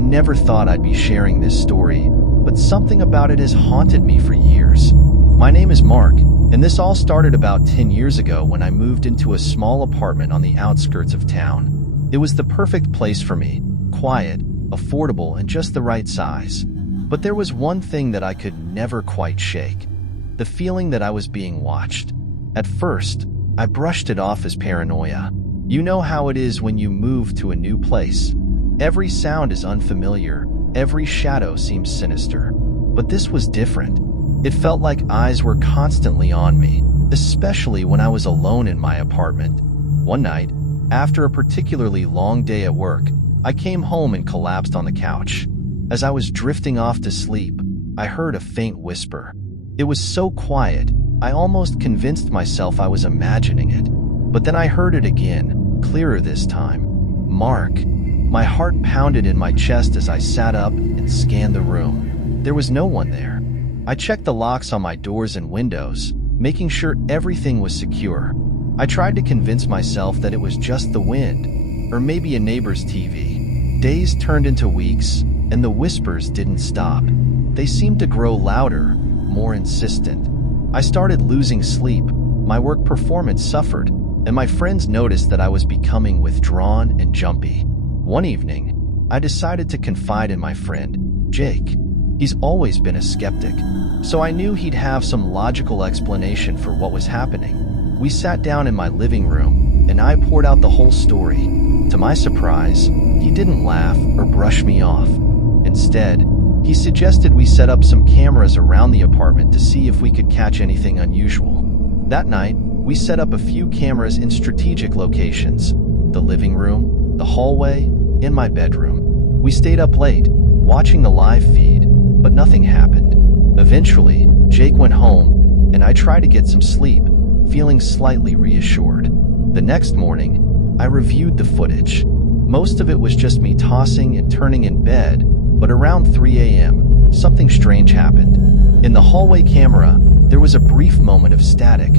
never thought I'd be sharing this story, but something about it has haunted me for years. My name is Mark, and this all started about 10 years ago when I moved into a small apartment on the outskirts of town. It was the perfect place for me, quiet, affordable, and just the right size. But there was one thing that I could never quite shake: the feeling that I was being watched. At first, I brushed it off as paranoia. You know how it is when you move to a new place. Every sound is unfamiliar, every shadow seems sinister. But this was different. It felt like eyes were constantly on me, especially when I was alone in my apartment. One night, after a particularly long day at work, I came home and collapsed on the couch. As I was drifting off to sleep, I heard a faint whisper. It was so quiet, I almost convinced myself I was imagining it. But then I heard it again, clearer this time. Mark. My heart pounded in my chest as I sat up and scanned the room. There was no one there. I checked the locks on my doors and windows, making sure everything was secure. I tried to convince myself that it was just the wind, or maybe a neighbor's TV. Days turned into weeks, and the whispers didn't stop. They seemed to grow louder, more insistent. I started losing sleep, my work performance suffered, and my friends noticed that I was becoming withdrawn and jumpy. One evening, I decided to confide in my friend, Jake. He's always been a skeptic, so I knew he'd have some logical explanation for what was happening. We sat down in my living room, and I poured out the whole story. To my surprise, he didn't laugh or brush me off. Instead, he suggested we set up some cameras around the apartment to see if we could catch anything unusual. That night, we set up a few cameras in strategic locations: the living room, the hallway, and my bedroom. We stayed up late, watching the live feed, but nothing happened. Eventually, Jake went home, and I tried to get some sleep, feeling slightly reassured. The next morning, I reviewed the footage. Most of it was just me tossing and turning in bed, but around 3 a.m., something strange happened. In the hallway camera, there was a brief moment of static,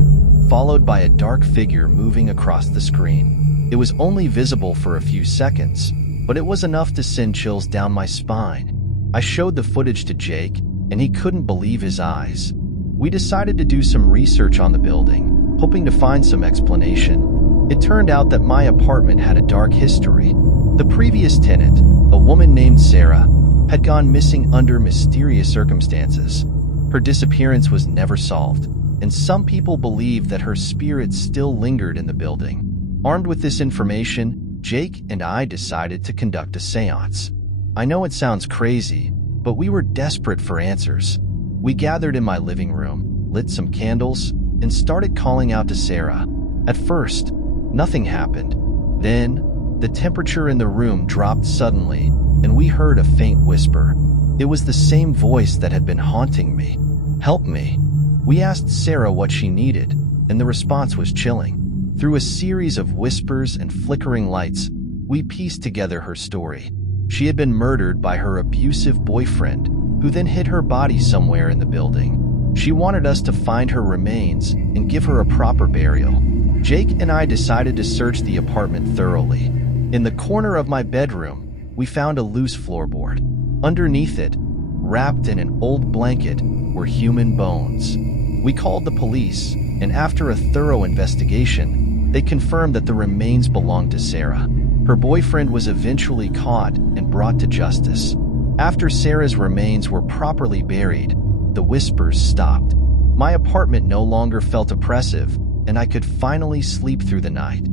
followed by a dark figure moving across the screen. It was only visible for a few seconds, but it was enough to send chills down my spine. I showed the footage to Jake, and he couldn't believe his eyes. We decided to do some research on the building, hoping to find some explanation. It turned out that my apartment had a dark history. The previous tenant, a woman named Sarah, had gone missing under mysterious circumstances. Her disappearance was never solved, and some people believe that her spirit still lingered in the building. Armed with this information, Jake and I decided to conduct a seance. I know it sounds crazy, but we were desperate for answers. We gathered in my living room, lit some candles, and started calling out to Sarah. At first, nothing happened. Then, the temperature in the room dropped suddenly, and we heard a faint whisper. It was the same voice that had been haunting me. "Help me." We asked Sarah what she needed, and the response was chilling. Through a series of whispers and flickering lights, we pieced together her story. She had been murdered by her abusive boyfriend, who then hid her body somewhere in the building. She wanted us to find her remains and give her a proper burial. Jake and I decided to search the apartment thoroughly. In the corner of my bedroom, we found a loose floorboard. Underneath it, wrapped in an old blanket, were human bones. We called the police, and after a thorough investigation, they confirmed that the remains belonged to Sarah. Her boyfriend was eventually caught and brought to justice. After Sarah's remains were properly buried, the whispers stopped. My apartment no longer felt oppressive, and I could finally sleep through the night.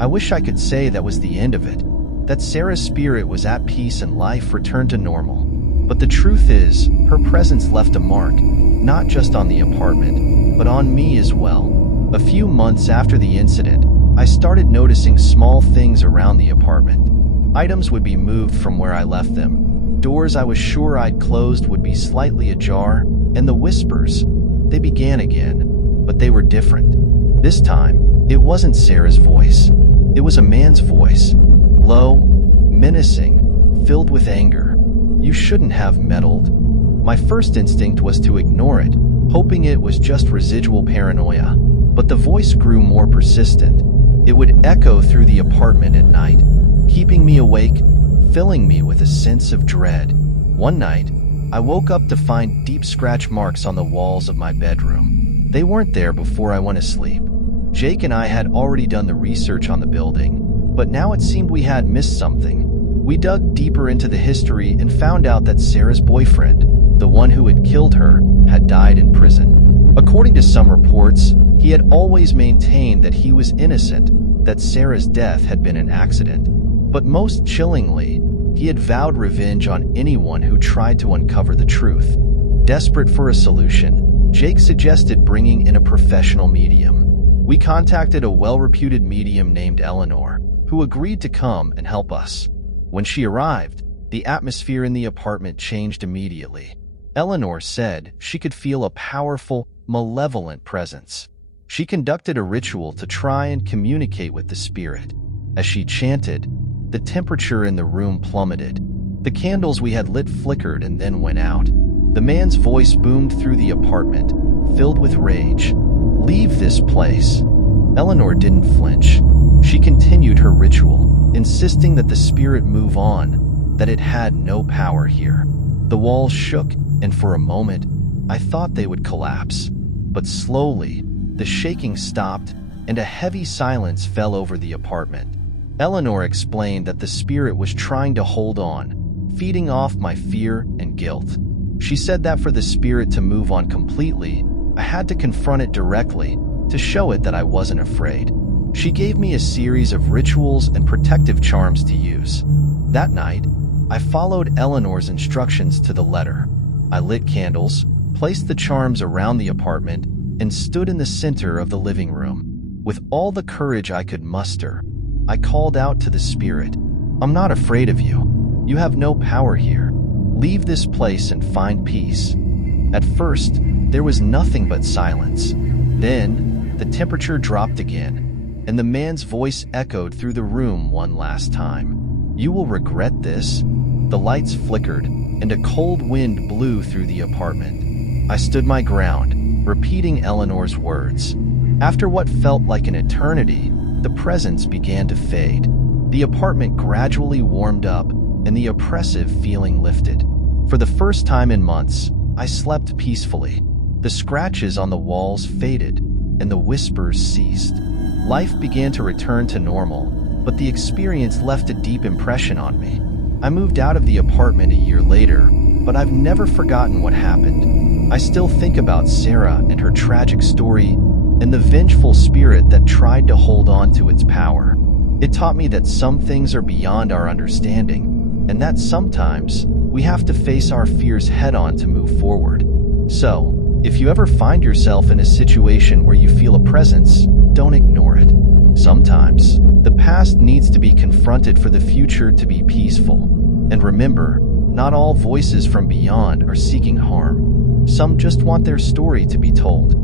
I wish I could say that was the end of it, that Sarah's spirit was at peace and life returned to normal. But the truth is, her presence left a mark, not just on the apartment, but on me as well. A few months after the incident, I started noticing small things around the apartment. Items would be moved from where I left them. Doors I was sure I'd closed would be slightly ajar, and the whispers, they began again, but they were different. This time, it wasn't Sarah's voice. It was a man's voice, low, menacing, filled with anger. "You shouldn't have meddled." My first instinct was to ignore it, hoping it was just residual paranoia. But the voice grew more persistent. It would echo through the apartment at night, keeping me awake, filling me with a sense of dread. One night, I woke up to find deep scratch marks on the walls of my bedroom. They weren't there before I went to sleep. Jake and I had already done the research on the building, but now it seemed we had missed something. We dug deeper into the history and found out that Sarah's boyfriend, the one who had killed her, had died in prison. According to some reports, he had always maintained that he was innocent, that Sarah's death had been an accident. But most chillingly, he had vowed revenge on anyone who tried to uncover the truth. Desperate for a solution, Jake suggested bringing in a professional medium. We contacted a well-reputed medium named Eleanor, who agreed to come and help us. When she arrived, the atmosphere in the apartment changed immediately. Eleanor said she could feel a powerful, malevolent presence. She conducted a ritual to try and communicate with the spirit. As she chanted, the temperature in the room plummeted. The candles we had lit flickered and then went out. The man's voice boomed through the apartment, filled with rage. "Leave this place." Eleanor didn't flinch. She continued her ritual, insisting that the spirit move on, that it had no power here. The walls shook, and for a moment, I thought they would collapse. But slowly, the shaking stopped, and a heavy silence fell over the apartment. Eleanor explained that the spirit was trying to hold on, feeding off my fear and guilt. She said that for the spirit to move on completely, I had to confront it directly, to show it that I wasn't afraid. She gave me a series of rituals and protective charms to use. That night, I followed Eleanor's instructions to the letter. I lit candles, placed the charms around the apartment, and stood in the center of the living room. With all the courage I could muster, I called out to the spirit, "I'm not afraid of you. You have no power here. Leave this place and find peace." At first, there was nothing but silence. Then, the temperature dropped again, and the man's voice echoed through the room one last time. "You will regret this." The lights flickered, and a cold wind blew through the apartment. I stood my ground, repeating Eleanor's words. After what felt like an eternity, the presence began to fade. The apartment gradually warmed up, and the oppressive feeling lifted. For the first time in months, I slept peacefully. The scratches on the walls faded, and the whispers ceased. Life began to return to normal, but the experience left a deep impression on me. I moved out of the apartment a year later, but I've never forgotten what happened. I still think about Sarah and her tragic story, and the vengeful spirit that tried to hold on to its power. It taught me that some things are beyond our understanding, and that sometimes we have to face our fears head-on to move forward. So, if you ever find yourself in a situation where you feel a presence, don't ignore it. Sometimes, the past needs to be confronted for the future to be peaceful. And remember, not all voices from beyond are seeking harm. Some just want their story to be told.